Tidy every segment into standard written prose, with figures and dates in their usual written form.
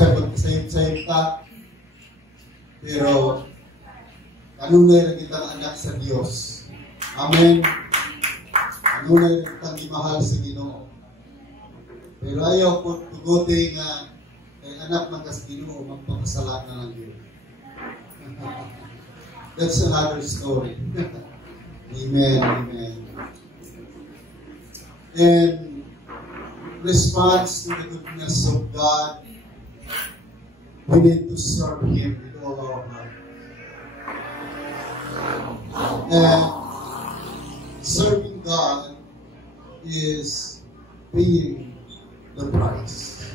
sagot sayop-sayop ka, pero kanunay na kitang anak sa Diyos. Amen. Kanunay na kitang imahal sa Ginoo. Pero ayaw po tugote nga kay anak man ka sa Ginoo magpakasalanan ng Diyos. That's another story. Amen. Amen. And response to the goodness of God, we need to serve Him with all our heart. And serving God is paying the price.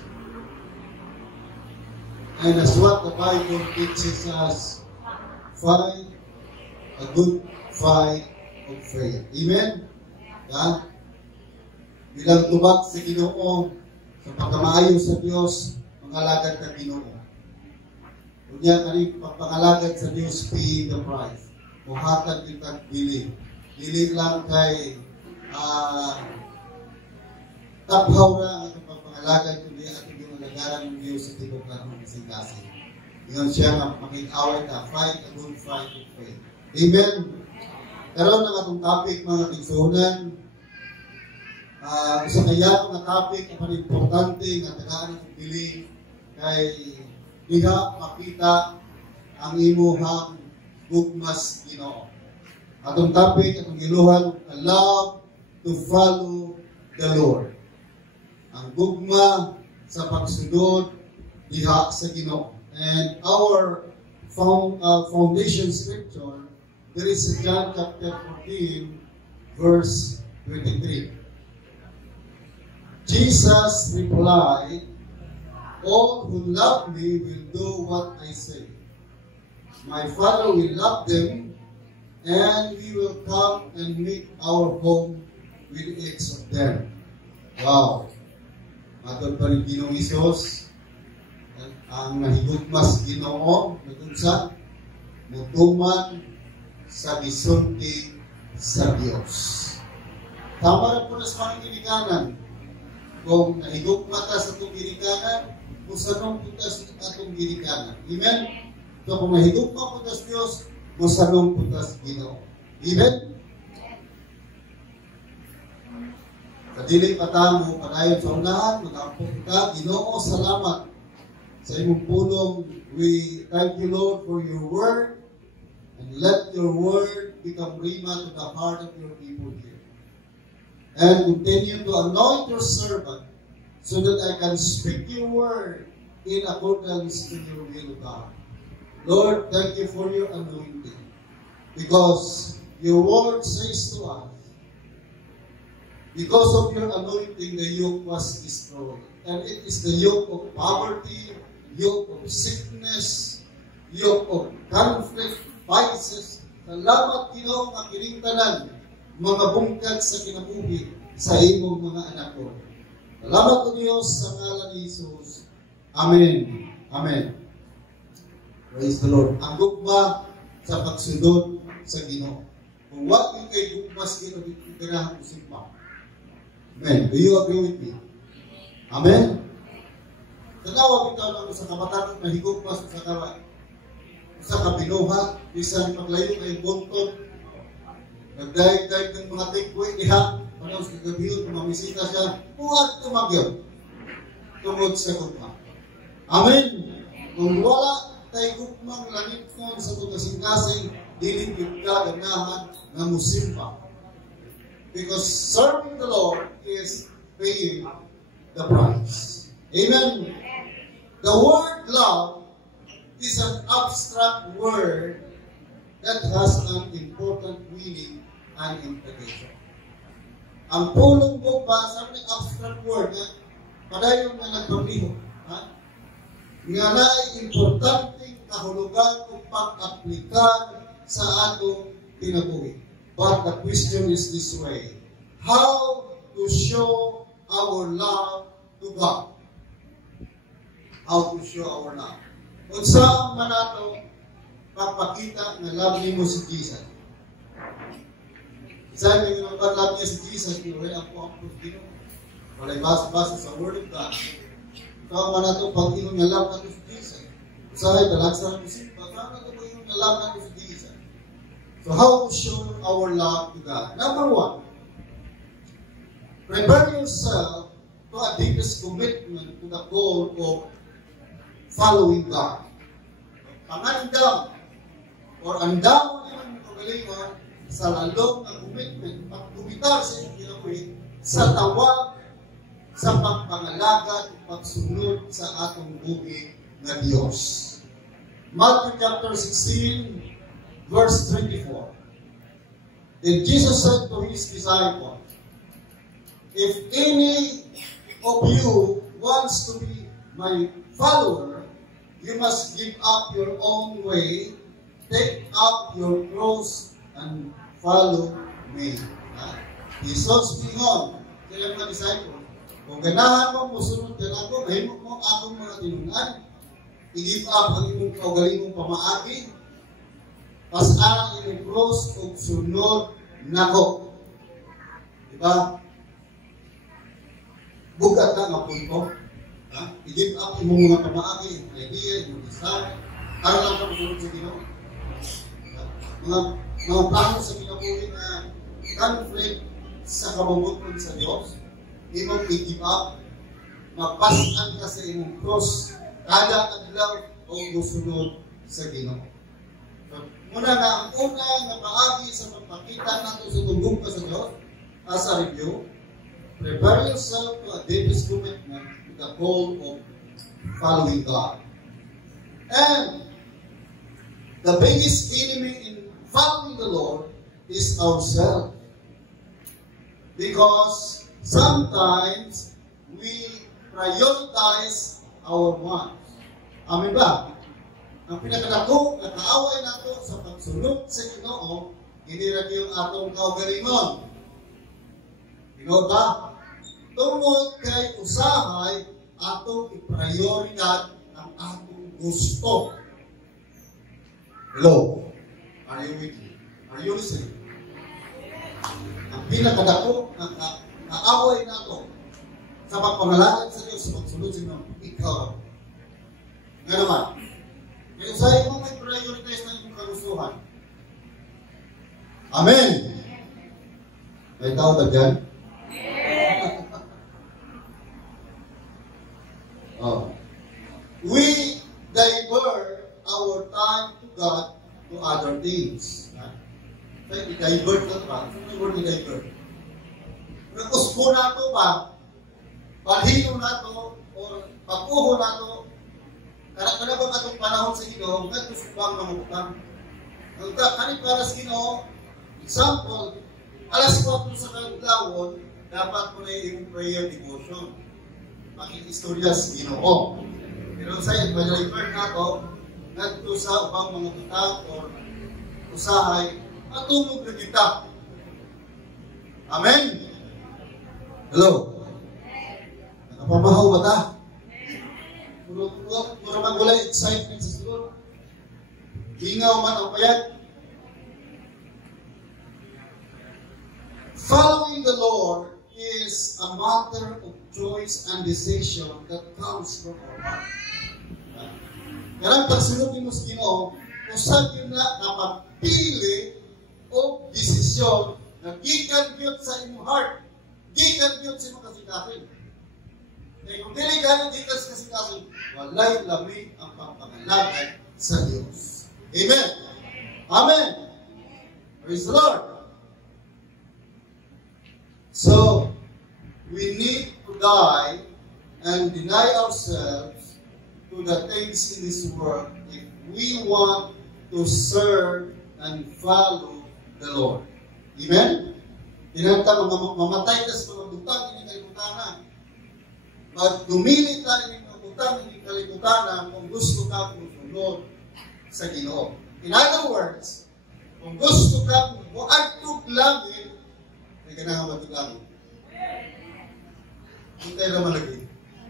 And as what the Bible teaches us, fight a good fight of faith. Amen? Yeah? Bilang tubag sa Ginoo, sa pagkamaayo sa Diyos, mangalagad ka Ginoo. Kunya kani pagpangalagad sa Diyos, paying the price. Muhatag kita bili. Bili lang kay taphaw na ang pagpangalagad kundi at yung nagaran ng Diyos sa tibok na ng kasing-kasing. Ngayon siya nga makikaway ka, fight a good fight of faith. Amen. Karon ang atong topic mga tigsuhunan, isa kaya nga topic ang importante nga tagaan ng pili kay diha makita ang imuhang gugmas Ginoo. Atong topic atong giluhan, love to follow the Lord. Ang gugma sa pagsudod diha sa Ginoo. And our foundation scripture, there is John chapter 14, verse 23. Jesus replied, all who love me will do what I say. My Father will love them, and we will come and make our home with each of them. Wow! Matod pa rin Ginoong Isos, ang nahigugmas Ginoo, nagunsa, mutuman sa gisulti sa Diyos. Tama na po na sa mga kinikanan. Kung nahigugmata sa itong ginikanan, kung sanong punta sa itong ginikanan. Amen? So kung nahigugma punta sa Diyos, kung sanong punta sa Ginoo. Amen? Sa dili patamo, padayon sa unahan, mag-ampok ka, Ginoo, salamat sa imong pulong. We thank you, Lord, for your word, and let your word become rhema to the heart of your people here. And continue to anoint your servant so that I can speak your word in accordance to your will, God. Lord, thank you for your anointing, because your word says to us, because of your anointing, the yoke was destroyed. And it is the yoke of poverty, yoke of sickness, yoke of conflict, vices. Salamat, Ginoo, ang kiningtanan, mga bungkag sa kinabuhi sa imong mga anak ko. Salamat po Diyos sa ngalan ni Jesus. Amen. Amen. Praise the Lord. Ang gugma sa pagsudod sa Ginoo. Kung what yung kay gugma sa Ginoo, ganahan ko simpa. Amen. Do you agree with me? Amen. Tanawa bitaw lang sa kabataan na higugmas sa kawan. Sa kabinuha, bisan paglayo kay buntot, nagdaig-daig ng mga tikwe, diha, panaw sa gabiyon, mamisita siya, buhat tumagyo, tungod sa gugma. Amen. Kung wala tayo gugmang langit kon sa kasing-kasing, dilim yung kaganahan na musimpa. Because serving the Lord is paying the price. Amen. The word love is an abstract word that has an important meaning and implication. Ang pulong ko ba, sabi ng abstract word, padayon na nagpamiho. Nga na importanteng kahulugan o pag-aplikan sa atong kinabuhi. But the question is this way: how to show our love to God? How to show our love? Kung saan man nato papakita na love mo si Jesus. Sabi ng mga love niya si Jesus, wala po ang Ginoo. Walay basa-basa sa Word of God. Kama na ito, pag inong alam na ito si Jesus. Usahay, talagsa na ito si Kama na ito, pag inong alam na ito si Jesus. So how to show our love to God? Number one, prepare yourself to a deepest commitment to the goal of following God. Pangandam or andam naman ng kagalingon sa lalong na commitment, pagkumitar sa inyong ginawa sa tawag sa pagpangalaga at pagsunod sa atong buhi na Diyos. Matthew chapter 16, verse 24. Then Jesus said to his disciples, if any of you wants to be my follower, you must give up your own way, take up your cross, and follow me. Jesus ingon sa iyang mga disciples, kung ganahan mo musunod ka na ako, mahimok mo akong mga tinungan, i-give up ang imong kaugalingong pamaagi, pasarang imong cross o sunod nako. Diba? Bugat na nga punto. I-give up imong mga pamaagi, idea, imong design, para lang ka musunod sa Ginoo. Mga plano sa kinabuhi na conflict sa kabubuton sa Diyos, imong i-give up, mapasan ka sa imong cross, kada adlaw o musunod sa Ginoo. So, muna na ang una nga paagi sa pagpakita nato sa tugong ka sa Diyos, as a review, prepare yourself to a deepest commitment with the goal of following God. And the biggest enemy in following the Lord is ourselves. Because sometimes we prioritize our wants. Amen ba? Ang pinakadako na kaaway nato sa pagsunod sa Ginoo, hindi ra yung atong kaugalingon. Ginoo ba? Tungod kay usahay atong i-prioridad ang atong gusto. Hello? Are you with me? Are you listening? Ang pinakadako na kaaway nato sa pagpangalanan sa Diyos sa pagsunod sa Ginoo, ikaw. Nga naman, may usahay mo may prioritize na yung kagustuhan. Amen! May tao ba dyan? We divert our time to God to other things. Kaya i-divert na ba? Ano yung word i-divert? Naguspo na ito ba? Balhino na ito o pag-uho na ito, kada ba itong panahon sa Ginoo, naggusto bang namutang? Ang kanip para sa Ginoo, example, alas 4 sa kalagawon, dapat mo na yung prayer devotion. Makikistorya sa Ginoo. Pero sa i-divert na ito, nagto sa ubang mga utang o usahay, matulog na kita. Amen? Hello? Nakapamahaw ba ta? Mura magulay excitement sa siguro. Hingaw man ang payat. Following the Lord is a matter of choice and decision that comes from our heart. Karang pagsunod mo sa Ginoo, usab yun na napapili o desisyon na gikan gyud sa imong heart, gikan gyud sa imong kasikasin. Kaya kung dili galing gikan sa kasikasin, walay lamig ang pagpangalaga sa Dios. Amen. Amen. Praise the Lord. So, we need to die and deny ourselves to the things in this world if we want to serve and follow the Lord. Amen? Tinanta mamatay ka sa mga butang hindi kalibutanan. Magdumili tayo ng mga butang hindi kalibutanan kung gusto ka kumusunod sa Ginoo. In other words, kung gusto ka kumuagtog langit, may ganang matulangin. Hintay naman lagi.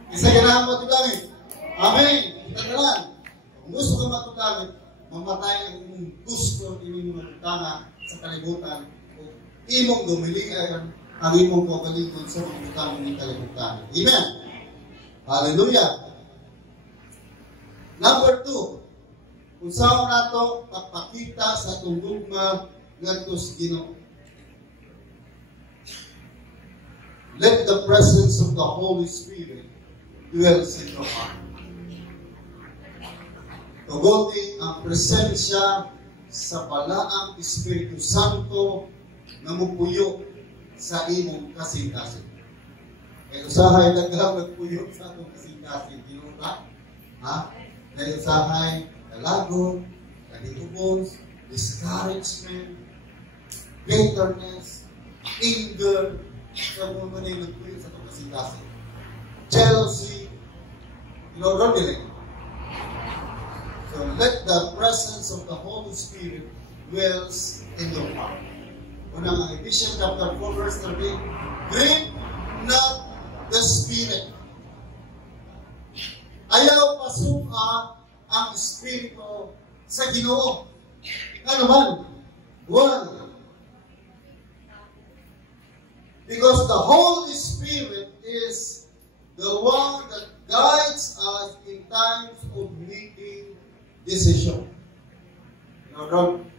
Isa ganang matulangin. Amen. Kita na lang. Kung gusto ka matulangin, mamatay ang imong gusto, imong matutana sa kalibutan, o imong dumilian ang imong kabalikon sa mga kalibutan. Amen. Hallelujah. Number 2, kung saan nato pagpakita sa atong gugma ngadto sa Ginoo. Let the presence of the Holy Spirit dwells in your heart. Tugutin ang presensya sa balaang Espiritu Santo na mupuyo sa imong kasing-kasing. Kaya usahay nagpuyo sa atong kasing-kasing. Ginoo ba? Ha? Kaya usahay kalagod, kalihubos, discouragement, bitterness, anger, sa mga nagpuyo sa atong kasing-kasing. Jealousy, really. So let the presence of the Holy Spirit dwells in your heart. Unang ang Ephesians chapter 4 verse 13, grieve not the Spirit. Ayaw pasuka ang Espiritu sa Ginoo. Ano man? One. Because the Holy Spirit is the one that guides us in times of making decision. Ang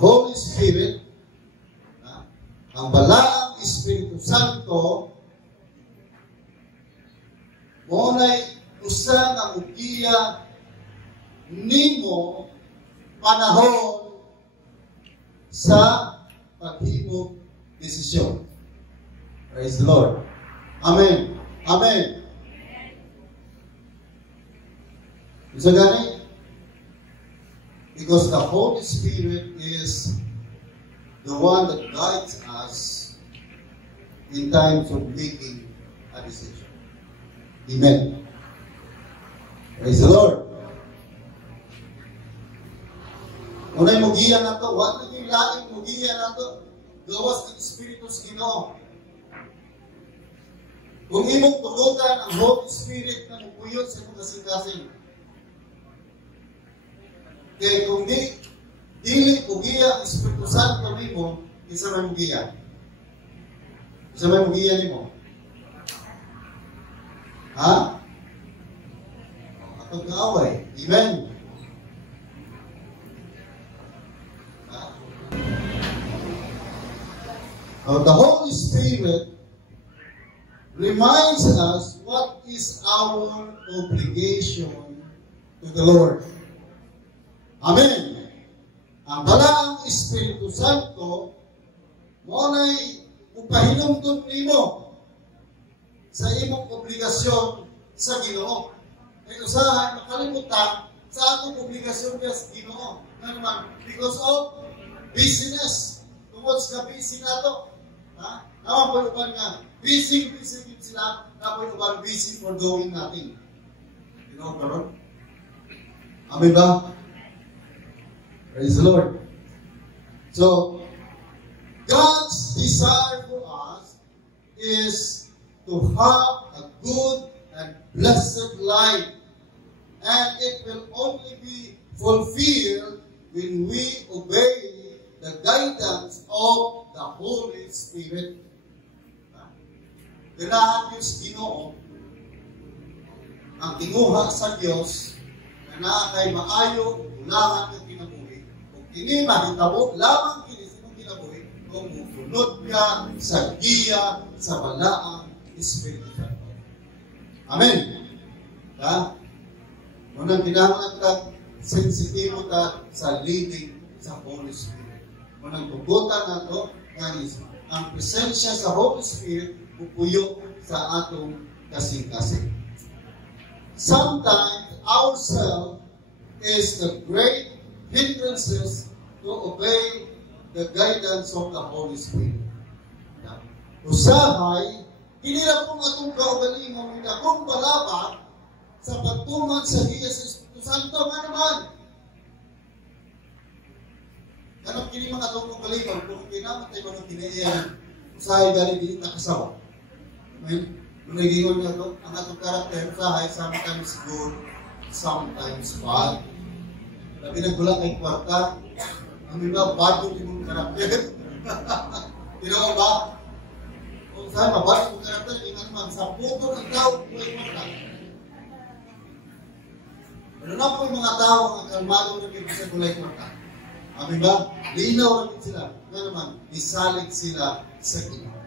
Holy Spirit, ang balaang Espiritu Santo, monay usa nga mugiya nimo panahon sa paghimog desisyon. Praise the Lord. Amen. Amen. So gani, because the Holy Spirit is the one that guides us in times of making a decision. Amen. Praise the Lord. Unay mugiya na to, wag na yung laing mugiya na to, gawas ng Espiritu sa Ginoo. Kung imong tulutan ang Holy Spirit na mupuyot sa imong kasing-kasing, kaya kung dili mugiya ang Espiritu Santo nimo, isa may mugiya. Isa may mugiya nimo. Ha? Atong kaaway. Amen. The Holy Spirit reminds us what is our obligation to the Lord. Amen. Ang balaang Espiritu Santo monay upahinumdum nimo sa imong obligasyon sa Ginoo. Kaya usahay makalimutan sa atong obligasyon sa Ginoo. Naman, because of business. Towards ka busy na to. Ha? Naman po uban nga, busy sila, na po uban busy for doing nothing. You know, karon? Amen ba? Praise the Lord. So, God's desire for us is to have a good and blessed life. And it will only be fulfilled when we obey the guidance of the Holy Spirit. Ganahan Diyos Ginoo ang kinuha sa Diyos na naakay maayo ulangan ng kinabuhi. Kung kini mahitabo lamang kini sa kinabuhi, kung musunod ka sa giya sa balaang Espiritu Santo. Amen. Ha? Unang kinahanglan ka sensitibo ka sa leading sa Holy Spirit. Unang tugutan nato nga ang presensya sa Holy Spirit pupuyo sa atong kasing-kasing. Sometimes ourselves is the great hindrances to obey the guidance of the Holy Spirit. Usahay, hinirap kong atong kaugalingon na kung balabak sa pagtuman sa giya sa Espiritu Santo, nga naman. Kanang kini mga atong kaugalingon, kung kinamatay mga kinaiyan, usahay galing di nakasawa. Amen? Nung nagingon nga ito, ang atong karakter, usahay, sometimes good, sometimes bad. Labi nagula kay kwarta, ang mga bago din mong karakter. Tinaw ba? Kung saan mabago mong karakter, ingan man, sa puto ng tao, buhay mo na. Pero na po yung mga tao ang kalmado na rin sa kulay mata. Amin ba? Linaw rin sila. Nga naman, isalig sila sa Ginoo.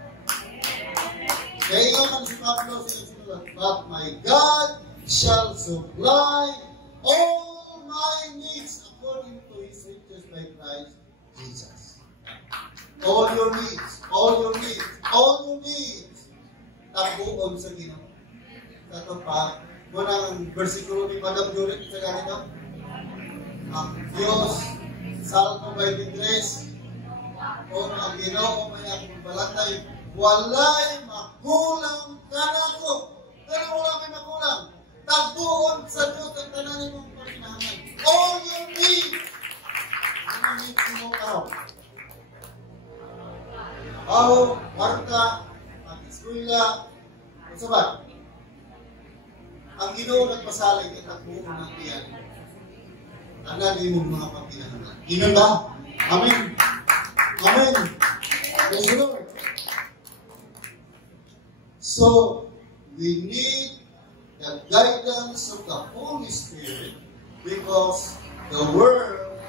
Kaya ikaw man si Pablo sinulat, but my God shall supply all my needs according to His riches by Christ Jesus. All your needs, all your needs, all your needs. Tabuon sa Ginoo. Ito pa, muna ang versikulo ni Madam Juliet sa ganito. Ang Diyos, Salmo 23, o ang Ginoo may akong balatay, walay makulang kanako. Pero wala may makulang. Tabuon sa Diyos ang tananin mong pagkinahangan. All your needs. Ano needs mo araw? Trabaho, marka, mag-eskwela, sabat. Ang Ginoo nagpasalig at tabuon ng iyan. Tananin mong mga pagkinahangan. Amen ba? Amen. Amen. Praise the Lord. So, we need the guidance of the Holy Spirit because the world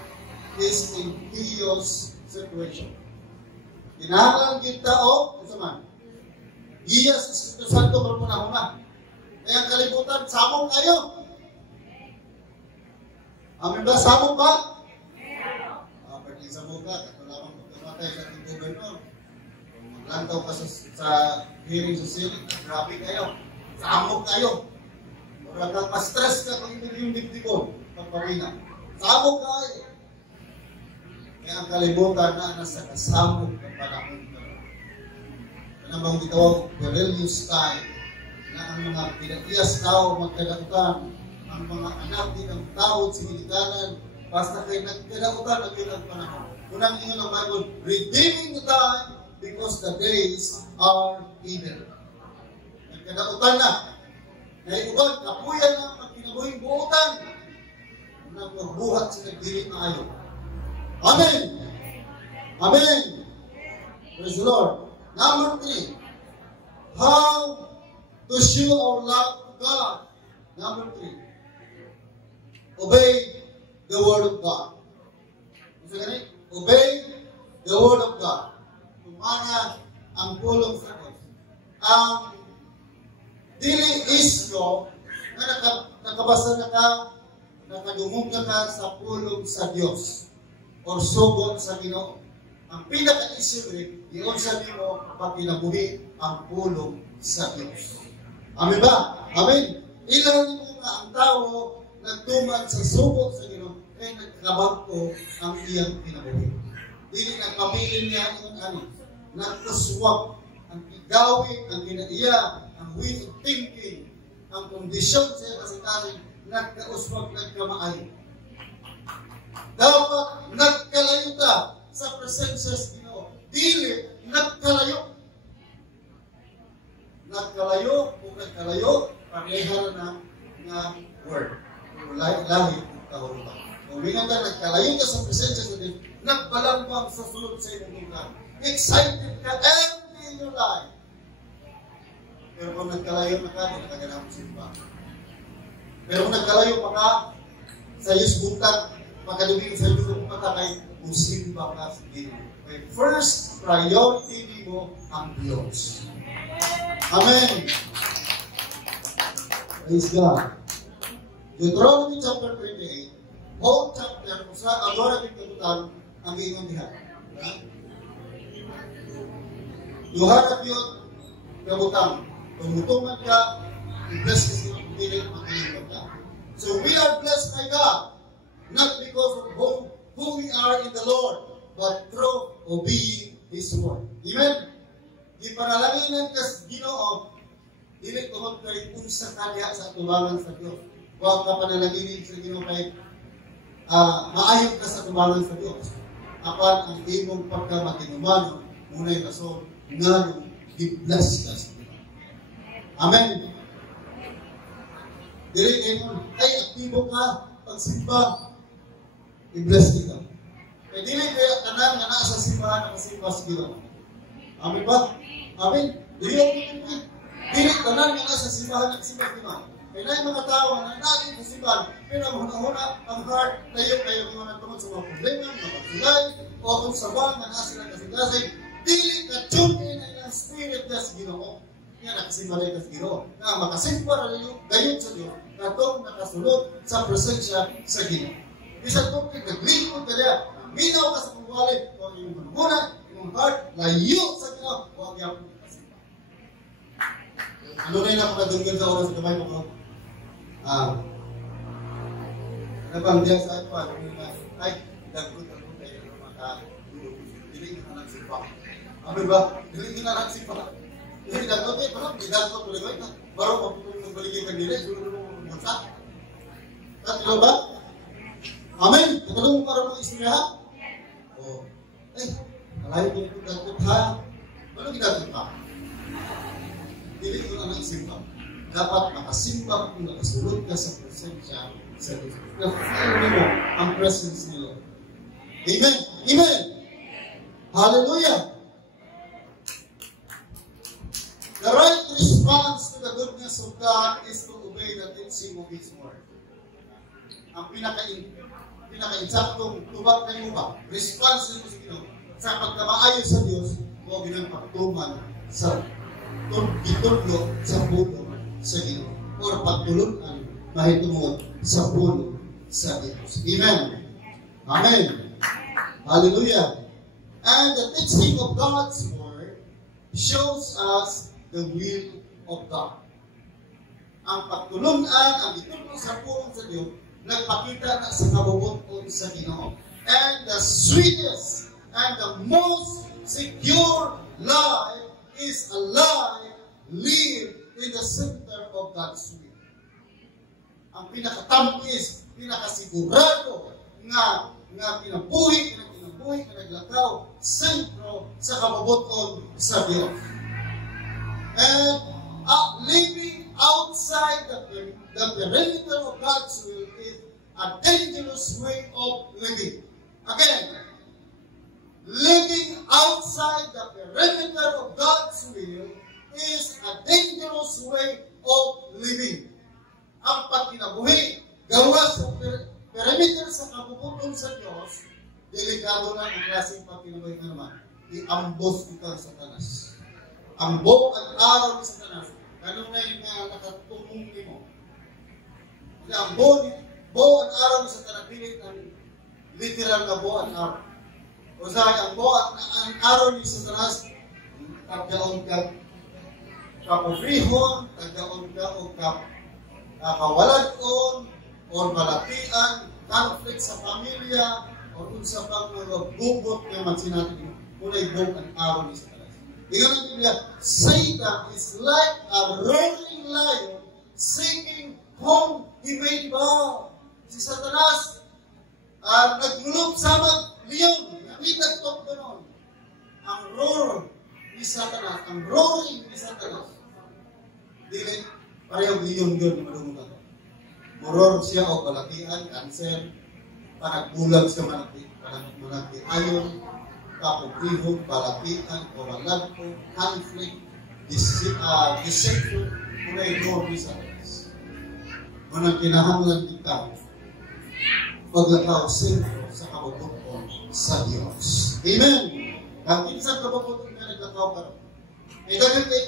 is in chaos situation. Kinahanglan kita o, ito man, giya sa Espiritu Santo magpunahuna. Kaya ang kalibutan, samong kayo. Amin ba? Samong ba? Pwede sa muka, katulamang pagkamatay sa ating gobernador. Lantaw ka sa hearing sa Senate, grabe kayo. Samog kayo. Mura kang ma-stress ka kung hindi yung dibdibon. Pagpawina. Samog kayo. Kaya ang kalibutan na nasa kasamog ng panahon ka. Ano bang itawag? Perilous time. Na ang mga pinag-iyas tao magkadautan. Ang mga anak din ng tao sa militanan. Basta kayo nagkadautan ang panahon. Unang inyo ng Bible, redeeming the time because the days are evil. Nagkadautan na. Naiuban, kapuyan na, magkinabuhing buutan. Unang magbuhat sa nagdiling na ayaw. Amen! Amen! Praise the Lord. Number 3. How to show our love to God. Number 3. Obey the Word of God. Obey the Word of God. Tumana ang pulong sa Diyos. Ang dili isyo na nakabasa na ka, nakadumog na ka sa pulong sa Diyos o sugot sa Ginoo. Ang pinaka-isyo rin, iyon sa mo pagkinabuhi ang pulong sa Diyos. Amen ba? Amen. Ilan mo nga ang tao nagtuman sa sugot sa Ginoo ay nagkabagko ang iyang kinabuhi. Dili nagpamilin niya ang ano, nagkaswag ang igawin, ang kinaiya, ang way of thinking, ang kondisyon sa kasitarin, nagkauswag, nagkamaayo. Dapat nagkalayo ka sa presensya sa Ginoo. Dili, nagkalayo. Nagkalayo o nagkalayo, pareha na word. Lahi o kahulugan. Kung minang ka, nagkalayo ka sa presensya sa Ginoo, nagbalambang sa sulod sa iyong lugar. Excited ka every in your life. Pero kung nagkalayo na ka, hindi ka ganang simba. Pero kung nagkalayo pa ka, sa iyos buntag, makaduming sa iyos buntag kay musimba ka sa Ginoo. Kay first priority mo ang Diyos. Amen. Praise God. Deuteronomy chapter 28, whole chapter, kung sa agora ng kabutan, ang inyong dihan. Duharap yun, kabutan. Tumutungan ka, i-bless ka sa pilit, mag-iingat ka. So we are blessed by God, not because of who we are in the Lord, but through obeying His word. Amen? Di panalaginan ka sa Ginoo, dili tuhod kay unsa ka diha sa tubangan sa Dios. Huwag ka panalaginin sa Ginoo kay maayog ka sa tubangan sa Dios. Apan ang imong pagkamatinuman, muna'y rason nga nung i-bless ka sa Ginoo. Amen. Dili kayo, ay aktibo ka, pagsimba, i-bless kita. Kaya dili kaya tanan nga nasa simbahan, nakasimba sa Ginoo. Amen ba? Amen. Dili tanan nga nasa simbahan, nakasimba sa Ginoo. Kaya na yung mga tao na naging kasiban, pero muna-muna ang heart layo kayo kung mga tungkol sa mga problema, mga pagsulay, o kung sa mga nasa ng kasindasin, dili ka tune in ang spirit na sa Ginoo. Yan nakasibalay ka sa Ginoo. Na makasimpa na ninyo, gayon sa Diyos, na itong nakasunod sa presensya sa Ginoo. Bisan kung naglingkod ka niya, minaw ka sa pagwali, kung yung muna, yung heart, layo sa Ginoo, huwag yan po kasimpa. Ano na yung nakakadunggan sa oras sa kamay mo? Nabang diyan sa ito, ay, dagot ako kayo makatulog. Dili ka na nagsimpa. Ano ba? Dili ka na nagsimpa. Dili dagot eh, parang dagot ko lang. Baro mapulong ng baligay ka nila, siguro mo buta. Tatlo ba? Amen. Katulong para mo ismirahan? Oo. Ay, alayo ko yung dagot ha. Ano ginagawa ka? Dili ko na nagsimpa. Dapat makasimba kung nakasulod ka sa presensya sa Diyos. Na-feel mo ang presence ni Lord. Amen! Amen! Hallelujah! The right response to the goodness of God is to obey the teaching of His Word. Ang pinaka-insaktong tubag na ba? Response nito sa Ginoo. Sa pagkamaayo sa Diyos, o ginagpagtuman sa itulog sa puno sa Ginoo or pagtulunan mahitungod sa puno sa Diyos. Amen. Amen. Hallelujah. And the teaching of God's Word shows us the will of God. Ang pagtulunan, ang itulog sa puno sa Diyos, nagpakita na sa kabubuton sa Ginoo. And the sweetest and the most secure life is a life lived in the center of God's will. Ang pinakatampis, pinakasigurado nga kinabuhi, kinaglakaw, sentro sa kabubuton sa Diyos. And living outside the perimeter of God's will is a dangerous way of living. Again, living outside the perimeter of God's will is a dangerous way of living. Ang pagkinabuhi, gawa sa perimeter sa kabubuton sa Diyos, delikado na ang klaseng pagkinabuhi na naman. I-ambos ito sa Satanas. Ang buong at araw ni Satanas, ano na yung nakatumong mo? Ang buong at araw ni Satanas, pilit ang literal na buong at araw. O sa ang buong at araw ni Satanas, pagkaon ka, kapufrihon, tagaon ka o kawalan-on, o malatian, conflict sa pamilya, o kung sa pang gugot na magsinatin, kulay buong ang araw ni Satanas. Tingnan ang Biblia, Satan is like a roaring lion seeking whom he may devour. Si Satanas, nagmulog sa leon, nakitagtok ko noon. Ang roar ni Satanas, ang roaring ni Satanas, dili, parehong leon yun na madumugan. Muror siya o balatian, cancer, panagbulag sa managtiayon, kapugrihong, balatian, kawalan ko, conflict, deceitful, kunay glory sa Diyos. Manang kinahanglan kita, paglakaw sentro sa kabubuton sa Diyos. Amen! Ang kinsang kabubuton na naglakaw ka rin. E dahil kayo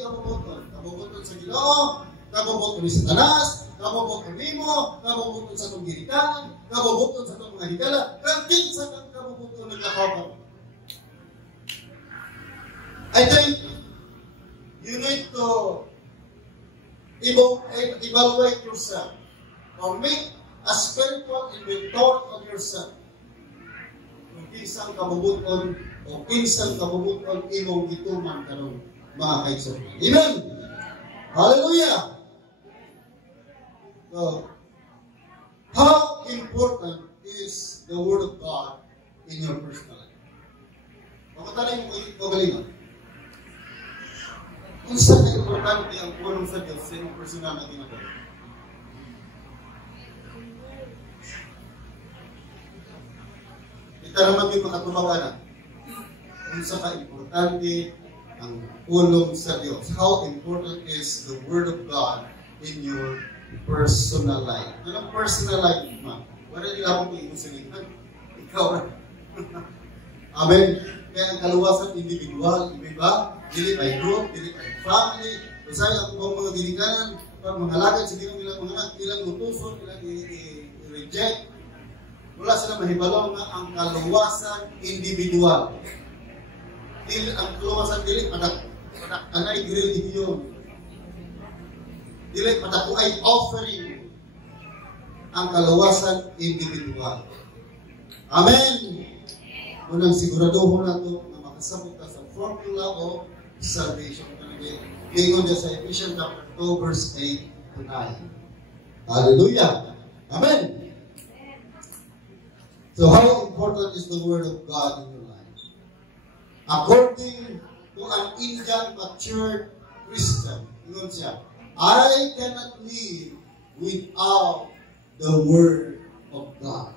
kabubuton sa Ginoo, kabubuton ni Satanas, kabubuton mo, kabubuton sa itong girikan, kabubuton sa itong mga higala, ang kinsang kabubuton na naglakaw ka rin. I think you need to evaluate yourself or make a spiritual inventory of yourself. Kung kinsang kabubuton o kinsang kabubuton imong gituman karong mga kaigsunan. Amen! Hallelujah! So, how important is the Word of God in your personal life? Makatanay mo kagalingan. Kung saan na importante ang pulong sa Diyos sa inyong personal na ginagawa. Ito naman yung makatumawanan. Kung saan ka importante ang pulong sa Diyos. How important is the Word of God in your personal life. Anong personal life, ma? Wala nila akong imusilihan. Ikaw na. Amen. Kaya ang kaluwasan individual, iba, dili by group, dili by family. Kasi ang mga ginikanan, pag mga lagad, sa nilang mga anak, ilang utuson, ilang i-reject. Wala sila mahibalo nga ang kaluwasan individual. Ang kaluwasan dili padak anay religion. Dili padak ay offering. Ang kaluwasan individual. Amen. Unang siguraduhin na ito na makasabot ka sa formula of salvation. Ingon niya sa Ephesians chapter 2 verse 8 to 9. Hallelujah. Amen. So how important is the Word of God in your life? According to an Indian matured Christian, ingon siya, I cannot live without the Word of God.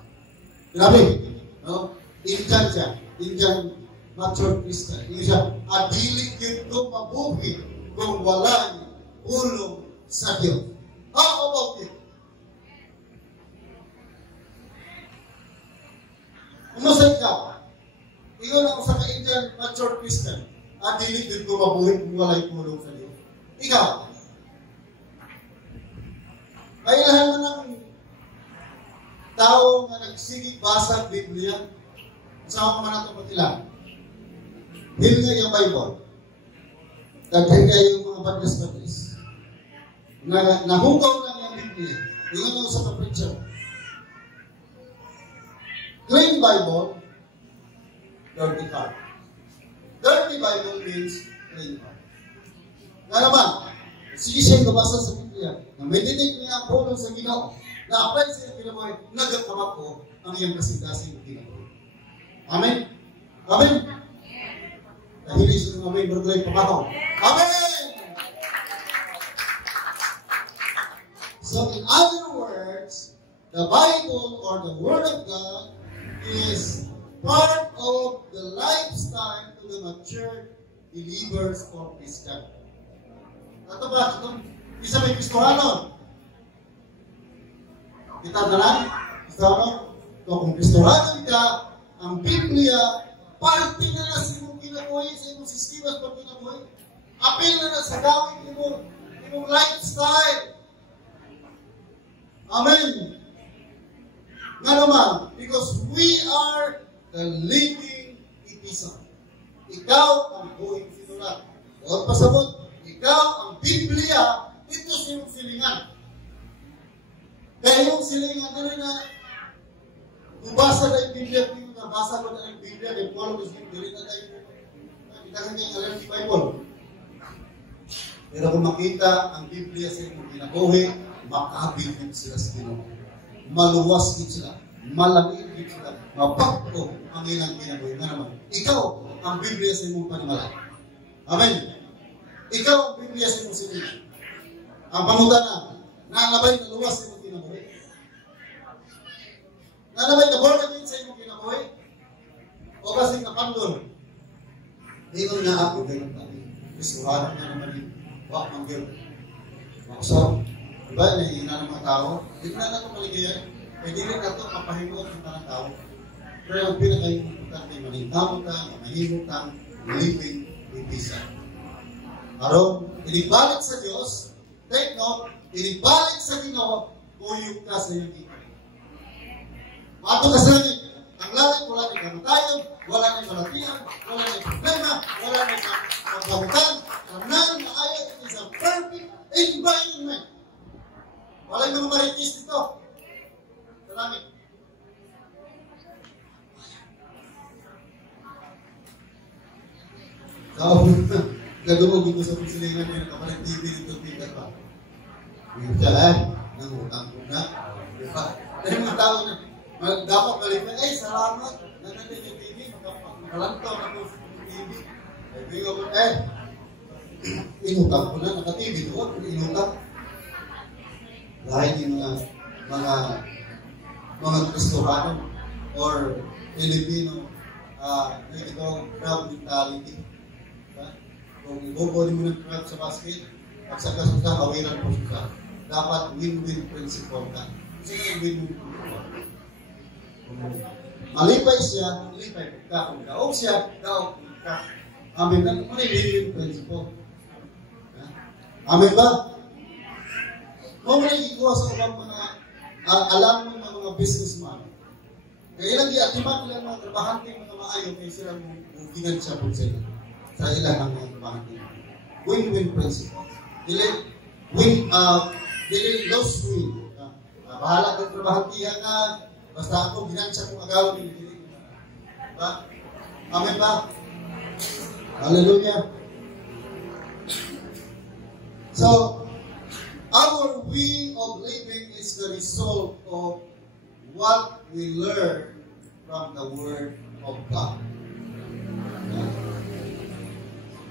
Grabe. No? Indian siya. Indian matured Christian. Ingon siya, adilig yun ko mabuhi kung walang ulong sa Diyos. How about it? Umusay ka. Ikaw lang sa ka-Indian mature Christian. At dilig din ko mabuhay kung wala'y pulong sa Diyos. Ikaw. Kailangan mo ng tao na nagsigig basa Biblia. Kasama man natin patilang. Dili nga yung Bible. Dagdag kayo yung mga badis-badis. Nahugaw lang yung Biblia. Ikaw lang sa preacher. Clean Bible, dirty heart. Dirty Bible means clean heart. Nga naman, sige siya nabasa sa Biblia, na may dinig niya ang pulong sa Ginoo, na-apply sa iyong kinabuhay, nagkakamat ko ang iyong kasing-kasing kinabuhay. Amen? Amen? Dahil isa ng amen, berdoy pamahaw. Amen! So in other words, the Bible or the Word of God is part of the lifestyle to the mature believers or Christian. Ito ba? Itong isa may Kristohanon. Kita na lang? Kristohanon? So kung Kristohanon ka, ang Biblia, parte na na sa imong kinabuhi, sa imong sistema sa kinabuhi. Apil na na sa gawin imong lifestyle. Amen. Nga naman, because we are the living epistle. Ikaw ang buhay sinulat. O pasabot, ikaw ang Biblia, ito sa iyong silingan. Kaya yung silingan na rin na, kung basa na yung Biblia, kung nabasa ko na yung Biblia, kung wala ko sa Biblia, na tayo, kita ka niyang alam si Bible. Pero kung makita ang Biblia sa iyong kinabuhi, makabigin sila sa Ginoo. Maluwas din sila, malamig din sila, mapakto ang ilang kinabuhi. Nga naman, ikaw ang Biblia sa imong panimala. Amen. Ikaw ang Biblia sa imong silingan. Ang pangutana, nalabay na luwas sa imong kinabuhi. Nalabay na born again sa imong kinabuhi. O kasi kapandol. Ingon na ako, ganyan tabi. Kristohanon na naman yung wak ng Diyos. So, diba, nahihina ng mga tao? Hindi na ito maligaya. Kaya hindi rin ito mapahimuot ng mga tao. Pero ang pinaka-importante, manintawag ka, mamahimot kang living epistle. Aron, inibalik sa Diyos, take note, inibalik sa Ginoo, kuyog ka sa iyong ito. Mato ka sa langit. Ang langit, wala nang kamatayon, wala nang malatihan, wala nang problema, wala nang pagkabutan. Karnan na ayat is a perfect environment. Walang mga maritis dito. Salamat. Nagumog ko sa pagsilingan niya, nakapalang TV nito, bigat pa. Yung jalan, nangutang ko na. Diba? Dahil mga tao na, dapat balipan, salamat. Nananin yung TV, makalantaw ako sa TV. Bigo ko, inutang ko na, naka-TV doon, inutang. Dahil yung mga Kristohanon or Filipino crowd mentality. Kung ibubunin mo ng crowd sa basket, at sa kasunod hawiran po siya. dapat win-win principle ka. Kasi yung win-win principle. Malipay siya, malipay ka. Kung daog siya, daog ka. Amen na, ano yung win-win principle? Amen ba? Kung may ikuha sa ubang mga alam mo ng mga businessman, kaya ilang giatiman ilang mga trabahante mga maayo kaya sila mugingan siya po sila sa ilang mga trabahante. Win-win principle. Dili lose win. Bahala ng trabahante nga, basta ako ginansya kong agawin. Diba? Amen ba? Hallelujah. So, our way of living is the result of what we learn from the Word of God.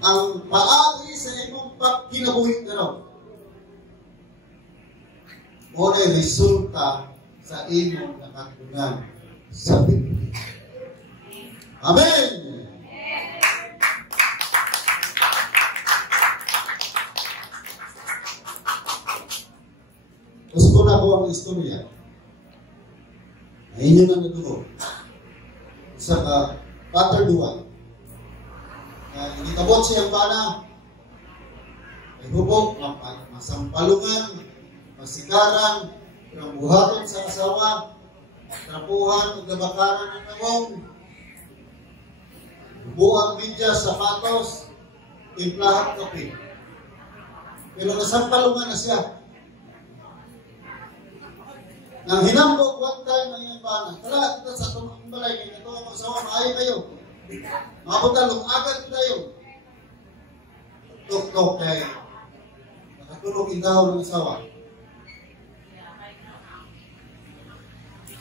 Ang paagi sa imong pagkinabuhi karon o ay resulta sa imong nakatunan sa Biblia. Amen! Gusto na ko ang istorya. Ay inyo na natulo. Sa Pater Duan. Inikabot siyang pana. Ay hubog, masampalungan, masigaran, buhaton sa asawa, trapuhan, nagbakaran ng nawong, buang media, sapatos, timplahan kape. Pero nasampalungan na siya. Nang hinambog one time ang iyong pana, tala kita sa tumang balay, kaya ito ang asawa, maayo kayo. Mabutalong agad tayo. Tok-tok kay nakatulog indaw ng asawa.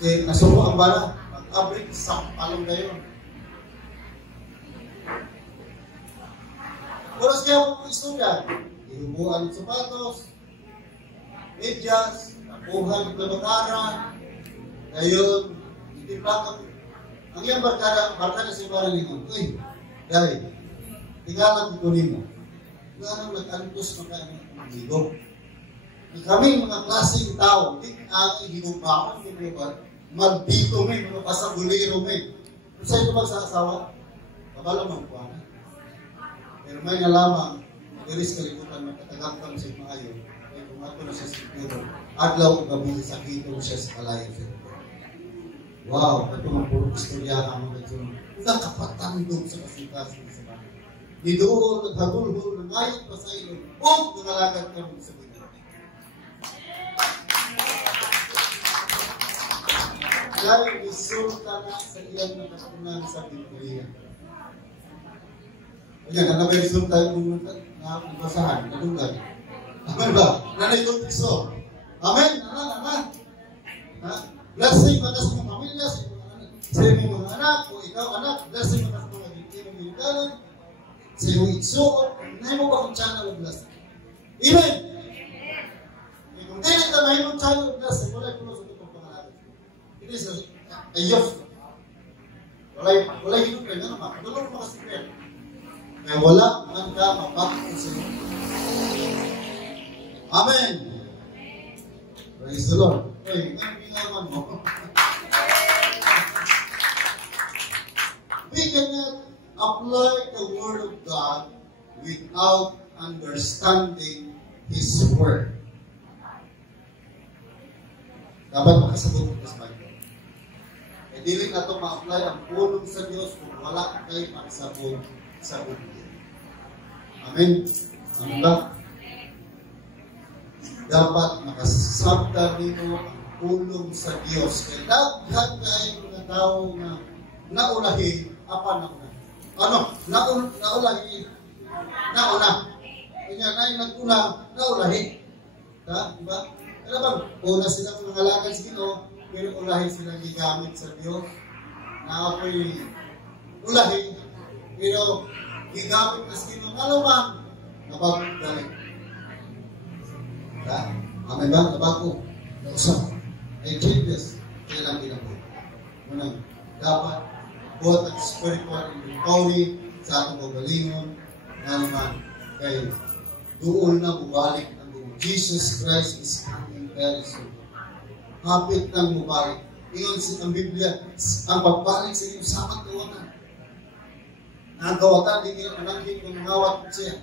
Kaya nasubo ang bala, mag-abrik, sampalong kayo. Oras kaya po istorya, ihubuan ng sapatos, medyas, buhan ng barkara, ngayon, hindi plaka. Ang iyang barkara si parang ningon, uy, dahil, tinggalan ko nimo. Ganang nag-antos maka-amigo. Kami mga klaseng tao, di ang hinubahan, magbito may, mga pasaguliro may. Kung sa'yo ba sa asawa, kabala mang kuwana. Pero may nalamang, mag-iris kalimutan, magkatagangkang siya maayo, kaya kumato na siya sa piro. Adlaw o gabi sa kito siya sa kalayan. Wow, ito mga puro istorya ang mga ito. Nakapatandog sa kasitas ng sabahan. Nidoon, naghagulhul, nangayot pa sa ilong, o nangalagad ka mo sa bito. Dahil resulta na sa iyang nakatunan sa Biblia. Yan, ano ba resulta yung nabasahan, nadunggan? Amen ba? Nanay ko tikso. Amen? Blessing matas mong pamilya, sa imong mga anak, o ikaw anak, blessing matas mong imong ginikalan, sa imong itsuot, na mo ba kung channel of blessing? Amen! Kung hindi na mahimong channel of blessing, wala ko sa itong pangalan. Hindi sa ayos. Wala hinong kayo naman. Tulong mo kasi kayo. Kaya wala man ka mapakot sa iyo. Amen! Praise the Lord. Hey, ang mo. We cannot apply the Word of God without understanding His Word. Dapat makasabot ko sa Bible. E dili na ito ma-apply ang pulong sa Diyos kung wala kayo makasabot sa Biblia. Amen? Ano ba? Dapat makasabta nito ang pulong sa Diyos. Kaya daghan kayo mga tao na naulahi, apa nauna? Ano? Naulahi. Nauna. Kanya na yung nag-una, naulahi. Diba? Ano ba? Una silang nangalakad sa Ginoo, pero ulahi silang gigamit sa Diyos. Na ako'y ulahi, pero gigamit na sa Ginoo. Ano ba? Napagdalik. Amen ba? Nabago. Nausap. Ay changes. Kailang ginagawa. Unang, dapat buhat ang spiritual inventory sa atong pagalingon na naman kay doon na bubalik ang buong Jesus Christ is coming very soon. Hapit ng mubalik. Ingon ang Biblia, ang pagbalik sa inyong samang kawatan. Ang kawatan, hindi anangkin kung mangawat siya.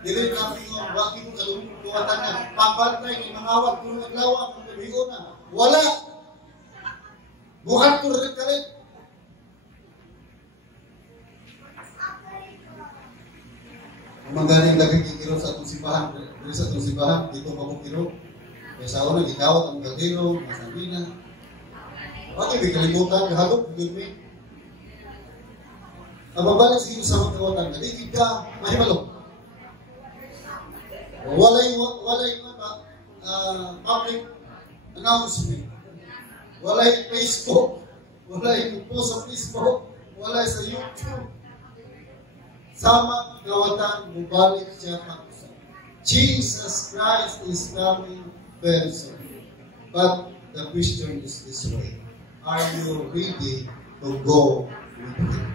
Dili namin yung wagi ko kalumong kawatan na. Pagpantay ni mangawat kung naglawa, kung nabigo na. Wala! Buhat ko rin kalit. Magaling nagkikiro sa itong simbahan. Dito sa itong simbahan, dito mabukiro. Kaya sa una, gitawat ang galdero, masabi na. Bakit may kalimutan, kahagod, gulmi. Ang babalik sa iyo sa mga kawatan, naligid ka, mahimalo. Walay public announcement. Walay Facebook. Walay post sa Facebook. Walay sa YouTube. Sama kawatan, mubalik siya pag-usap. Jesus Christ is coming very soon. But the question is this way. Are you ready to go with Him?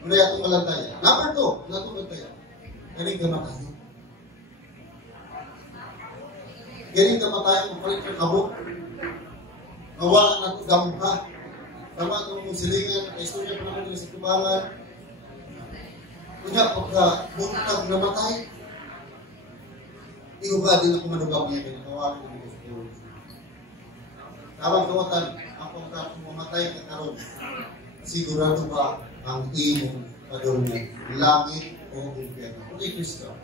Muna itong malantaya. Number 2, itong malantaya. Galing kamatay. Galing kamatay, mapalit ka kabuk. Mawala na ito gampa. Tama itong musilingan, istorya pa naman sa tubangan. Kanya, pagka buntag namatay, iuga din ako manubang niya, pinakawarin ng gusto. Tawag kawatan, ang pagka mamatay ka karon, sigurado ba ang imong padulong langit o impyerno? Okay, Kristo.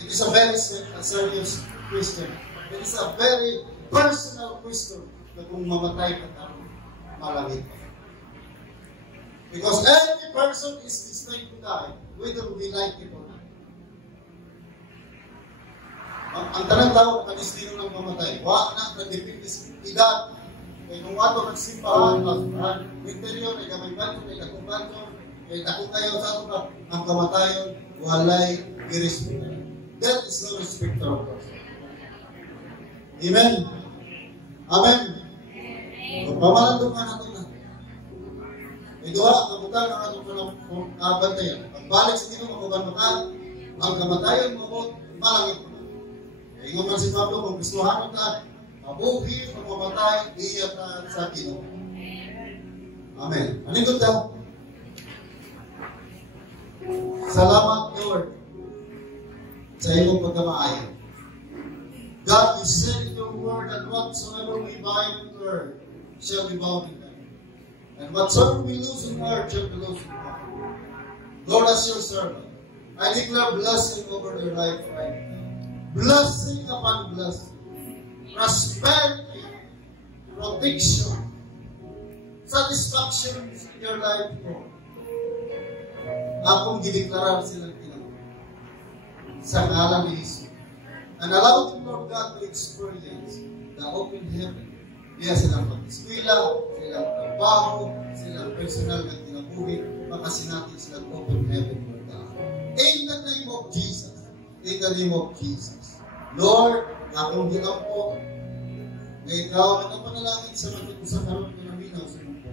It is a very serious question. It is a very personal question na kung mamatay ka karon, malangit ka. Because every person is destined to die, whether we like it or not. Ang tanang tao, nakadistino ng mamatay. Wala na, nagdipindi sa edad. Kaya kung ato nagsimbahan, interior, ay kamay banyo, ay dakong banyo, ay dakong kayo sa ato na, ang kamatayon, walay, irrespectable. That is no respecter of God. Amen? Amen? Pamalandong ka na ito na. May duha, kabutang ang atong bantayan. Pagbalik sa Ginoo, makubanmakan, ang kamatayon mo, malangit mo. Ingon man si Pablo, kung gustuhan ka, mabuhi, mamatay, iya ka sa Ginoo. Amen. Anindot daw. Salamat, Lord, sa iyong pagkamaayon. God, you said in your word that whatsoever we bind on earth shall be bound in heaven. And whatsoever we lose on earth shall be lost in heaven. Lord, as your servant, I declare blessing over their life right now. Blessing upon blessing, prosperity, protection, satisfaction in your life, Lord. Akong gideklarar silang Pinoy sa ngalan ni Jesus. And allow them, Lord God, to experience the open heaven. Kaya silang pag-eskwela, silang trabaho, silang personal na kinabuhi, makasin natin silang open heaven, Lord God. In the name of Jesus. In the name of Jesus. Lord, akong hirap po na ikaw ang panalangin sa mga sa karoon ng naminaw sa mundo.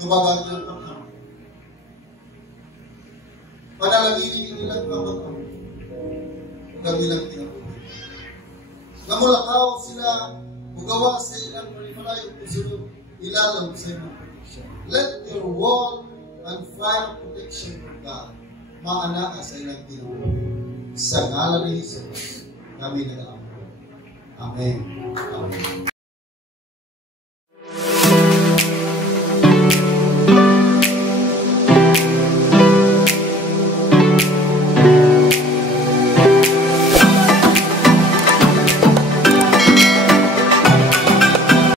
Tumagal ng pagkama. Panalanginin nilang pagkama. Kami lang tinabuhi. Namulakaw sila, ugawa sa ilang panimalayong pusunod, ilalang sa ilang protection. Let your wall and fire protection of God maana sa ilang tinabuhi. Sa ngalan ni Jesus, kami nag-aamin. Amen. Amen.